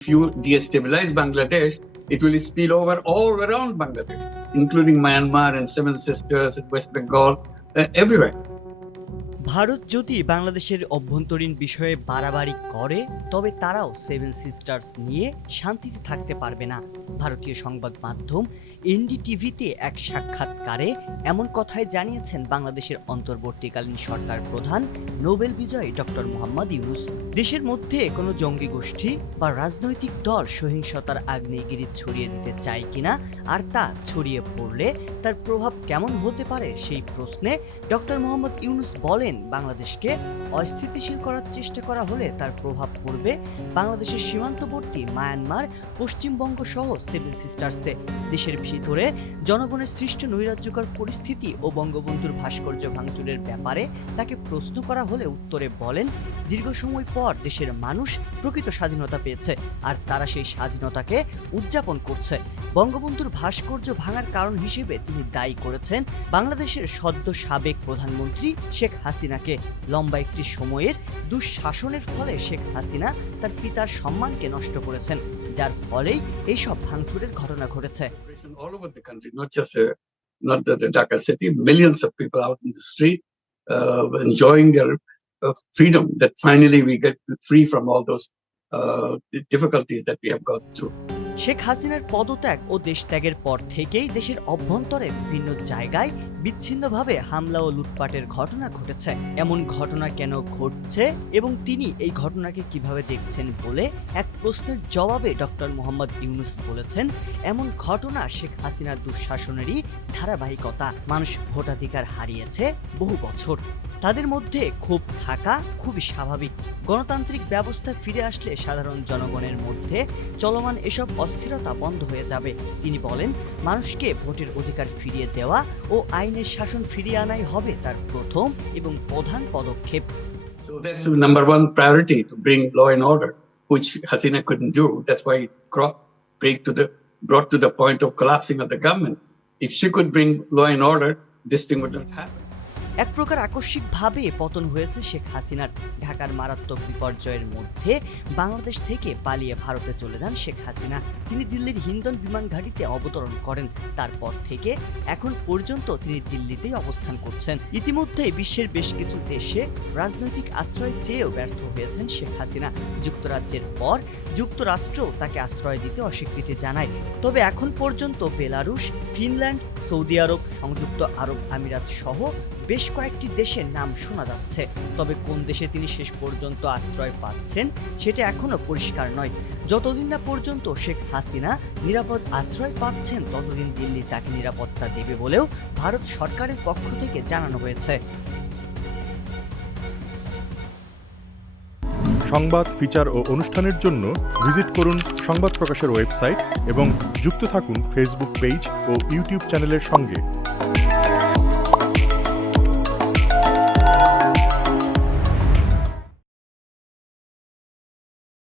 If you destabilize Bangladesh, it will spill over all around Bangladesh, including Myanmar and Seven Sisters and West Bengal, everywhere. Bharat যদি বাংলাদেশের অভ্যন্তরীণ বিষয়ে বাড়াবাড়ি করে তবে তারাও সেভেন সিস্টার্স নিয়ে শান্তিতে থাকতে পারবে না। ভারতীয় সংবাদ মাধ্যম এনডিটিভিতে এক সাক্ষাৎকারে এমন কথাই জানিয়েছেন বাংলাদেশের অন্তর্বর্তীকালীন সরকার প্রধান নোবেল বিজয়ী ডক্টর মোহাম্মদ ইউনূস। দেশের মধ্যে কোনো জঙ্গি গোষ্ঠী বা রাজনৈতিক দল সহিংসতার আগ্নেয়গিরি ছড়িয়ে দিতে চায় কিনা, আর তা ছড়িয়ে পড়লে তার প্রভাব কেমন হতে পারে সেই প্রশ্নে ডক্টর মোহাম্মদ ইউনূস বলেন, বাংলাদেশকে অস্থিতিশীল করার চেষ্টা করা হলে তার প্রভাব পড়বে বাংলাদেশের সীমান্তবর্তী মায়ানমার, পশ্চিমবঙ্গ সহ সেভেন সিস্টার্সে। দেশের ভিতরে জনগণের সৃষ্ট নৈরাজ্যকর পরিস্থিতি ও বঙ্গবন্ধুর ভাস্কর্য ভাঙচুরের ব্যাপারে তাকে প্রশ্ন করা হলে উত্তরে বলেন, দীর্ঘ সময় পর দেশের মানুষ প্রকৃত স্বাধীনতা পেয়েছে আর তারা সেই স্বাধীনতাকে উদযাপন করছে। বঙ্গবন্ধুর ভাস্কর্য ভাঙার কারণ হিসেবে তিনি দায়ী করেছেন বাংলাদেশের সদ্য সাবেক প্রধানমন্ত্রী শেখ হাসিনাকে। লম্বা একটি সময়ের দুঃশাসনের ফলে শেখ হাসিনা তার পিতার সম্মানকে নষ্ট করেছেন, যার ফলেই এইসব ভাঙচুরের ঘটনা ঘটেছে। All over the country, not the Dhaka city, millions of people out in the street enjoying their freedom, that finally we get free from all those difficulties that we have gone through. Sheikh হাসিনার পদত্যাগ ও দেশত্যাগের পর থেকেই দেশের অভ্যন্তরে বিভিন্ন জায়গায় বিচ্ছিন্নভাবে হামলা ও লুটপাটের ঘটনা ঘটেছে। এমন ঘটনা কেন ঘটছে এবং তিনি এই ঘটনাকে কিভাবে দেখছেন বলে এক প্রশ্নের জবাবে ডক্টর মোহাম্মদ ইউনূস বলেছেন, এমন ঘটনা শেখ হাসিনার দুঃশাসনেরই ধারাবাহিকতা। মানুষ ভোটাধিকার হারিয়েছে বহু বছর, তাদের মধ্যে ক্ষোভ থাকা খুবই স্বাভাবিক। গণতান্ত্রিক ব্যবস্থা ফিরে আসলে সাধারণ জনগণের মধ্যে চলমান এসব অস্থিরতা বন্ধ হয়ে যাবে। তিনি বলেন, মানুষকে ভোটের অধিকার ফিরিয়ে দেওয়া ও আইনের শাসন ফিরিয়ে আনাই হবে তার প্রথম এবং প্রধান পদক্ষেপ। So that's the number one priority, to bring law and order, which Hasina couldn't do. That's why it brought to the point of collapsing of the government. If she could bring law and order, this thing would not happen. এক প্রকার আকস্মিকভাবে পতন হয়েছে শেখ হাসিনার। ঢাকার মারাত্মক বিপর্যয়ের মধ্যে বাংলাদেশ থেকে পালিয়ে ভারতে চলে যান শেখ হাসিনা। তিনি দিল্লির হিন্ডন বিমান ঘাঁটিতে অবতরণ করেন। তারপর থেকে এখন পর্যন্ত তিনি দিল্লিতেই অবস্থান করছেন। ইতিমধ্যেই বিশ্বের বেশ কিছু দেশে রাজনৈতিক আশ্রয় চেয়েও ব্যর্থ হয়েছেন শেখ হাসিনা। যুক্তরাজ্যের পর যুক্তরাষ্ট্র তাকে আশ্রয় দিতে অস্বীকৃতি জানায়। তবে এখন পর্যন্ত বেলারুশ, ফিনল্যান্ড, সৌদি আরব, সংযুক্ত আরব আমিরাত সহ বেশ কয়েকটি দেশের নাম শোনা যাচ্ছে। তবে কোন দেশে তিনি শেষ পর্যন্ত আশ্রয় পাচ্ছেন সেটা এখনো পরিষ্কার নয়। যতদিন না পর্যন্ত শেখ হাসিনা নিরাপদ আশ্রয় পাচ্ছেন ততদিন দিল্লি তাকে নিরাপত্তা দেবে বলেও ভারত সরকারের পক্ষ থেকে জানানো হয়েছে। সংবাদ, ফিচার ও অনুষ্ঠানের জন্য ভিজিট করুন সংবাদ প্রকাশের ওয়েবসাইট এবং যুক্ত থাকুন ফেসবুক পেজ ও ইউটিউব চ্যানেলের সঙ্গে।